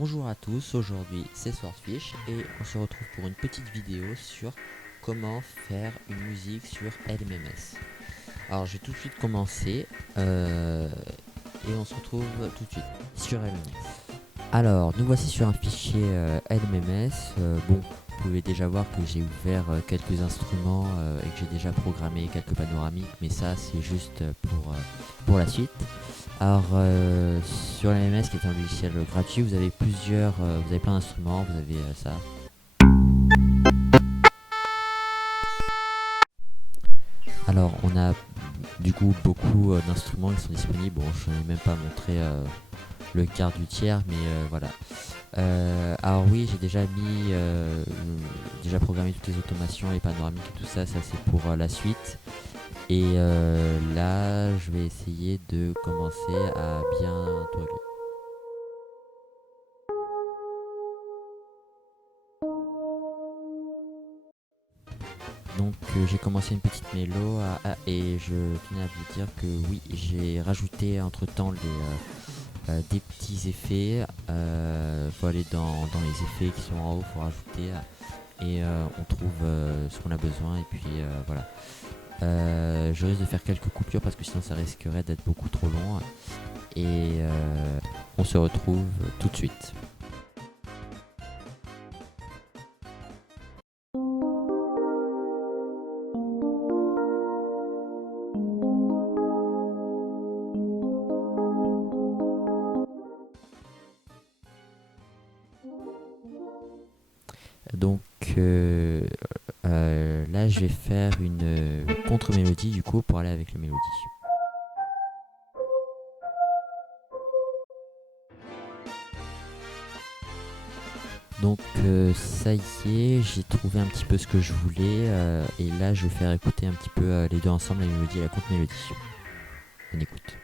Bonjour à tous, aujourd'hui c'est Swordfish et on se retrouve pour une petite vidéo sur comment faire une musique sur LMMS. Alors je vais tout de suite commencer et on se retrouve tout de suite sur LMMS. Alors nous voici sur un fichier LMMS. Bon, vous pouvez déjà voir que j'ai ouvert quelques instruments et que j'ai déjà programmé quelques panoramiques, mais ça c'est juste pour la suite. Alors sur LMMS qui est un logiciel gratuit, vous avez vous avez plein d'instruments, vous avez ça. Alors on a du coup beaucoup d'instruments qui sont disponibles. Bon, je n'ai même pas montré le quart du tiers, mais voilà. Alors oui, j'ai déjà programmé toutes les automations, les panoramiques et tout ça. Ça c'est pour la suite. Et là, je vais essayer de commencer à bien tourner. Donc j'ai commencé une petite mélo et je tenais à vous dire que oui, j'ai rajouté entre temps des petits effets. Faut aller dans les effets qui sont en haut, faut rajouter et on trouve ce qu'on a besoin et puis voilà. Je risque de faire quelques coupures parce que sinon ça risquerait d'être beaucoup trop long et on se retrouve tout de suite. Donc là je vais faire une contre-mélodie du coup pour aller avec la mélodie. Donc ça y est, j'ai trouvé un petit peu ce que je voulais et là je vais faire écouter un petit peu les deux ensemble, la mélodie et la contre-mélodie. Bonne écoute.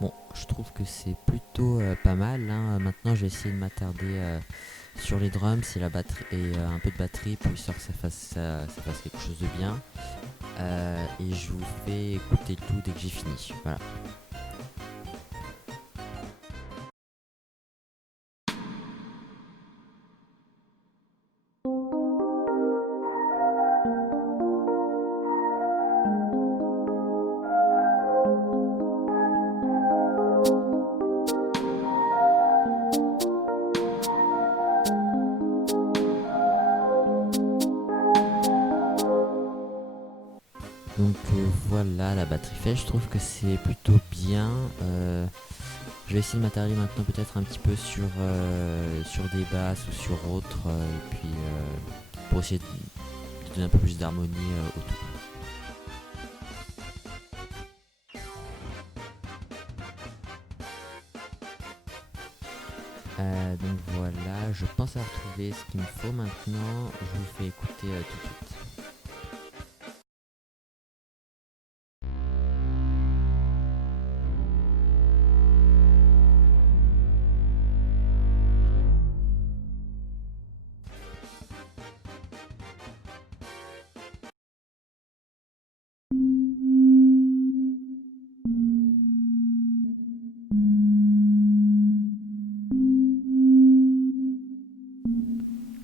Bon, je trouve que c'est plutôt pas mal, hein. Maintenant je vais essayer de m'attarder sur les drums et la batterie et un peu de batterie pour histoire que ça fasse quelque chose de bien. Et je vous fais écouter tout dès que j'ai fini. Voilà. Donc voilà la batterie fait, je trouve que c'est plutôt bien. Je vais essayer de m'attarder maintenant peut-être un petit peu sur des basses ou sur autres, et puis pour essayer de donner un peu plus d'harmonie au tout. Donc voilà, je pense avoir trouvé ce qu'il me faut maintenant, je vous fais écouter tout de suite.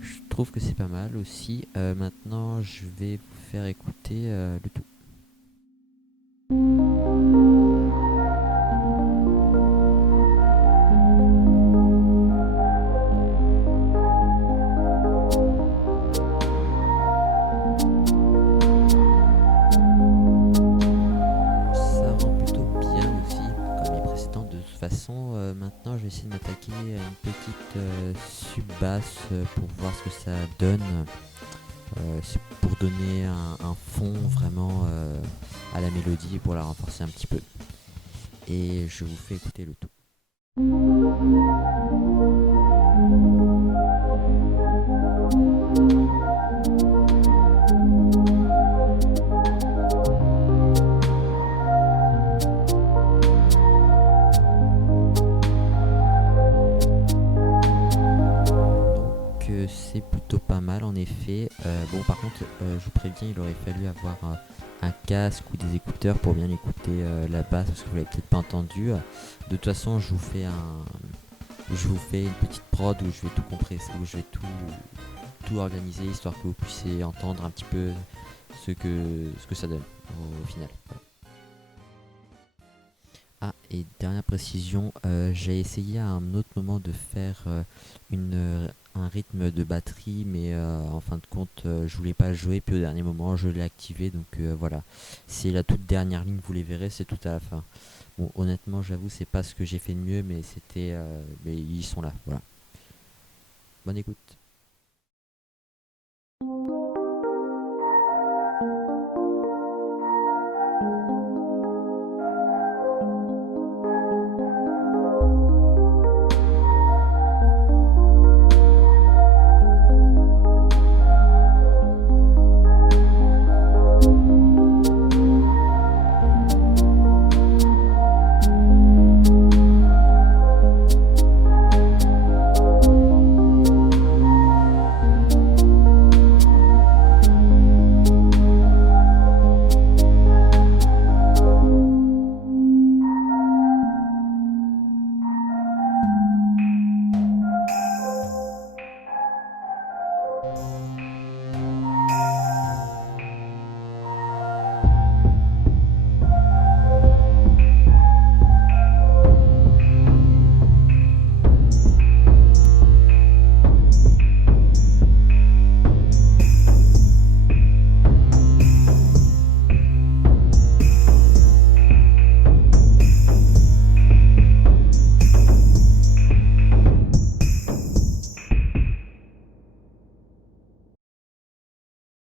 Je trouve que c'est pas mal aussi. Maintenant, je vais vous faire écouter le tout. Ça rend plutôt bien aussi, comme les précédents. De toute façon, maintenant, je vais essayer de m'attaquer à une petite sub-basse pour voir ce que ça donne. C'est pour donner un fond vraiment à la mélodie et pour la renforcer un petit peu. Et je vous fais écouter le tout. c'est plutôt pas mal en effet. Bon, par contre, je vous préviens, il aurait fallu avoir un casque ou des écouteurs pour bien écouter la basse parce que vous l'avez peut-être pas entendu. De toute façon, je vous fais une petite prod où je vais tout compresser, où je vais tout organiser histoire que vous puissiez entendre un petit peu ce que ça donne au final. Voilà. Ah, et dernière précision, j'ai essayé à un autre moment de faire un rythme de batterie, mais en fin de compte, je voulais pas le jouer, puis au dernier moment, je l'ai activé, donc voilà. C'est la toute dernière ligne, vous les verrez, c'est tout à la fin. Bon, honnêtement, j'avoue, c'est pas ce que j'ai fait de mieux, mais mais ils sont là, voilà. Bonne écoute.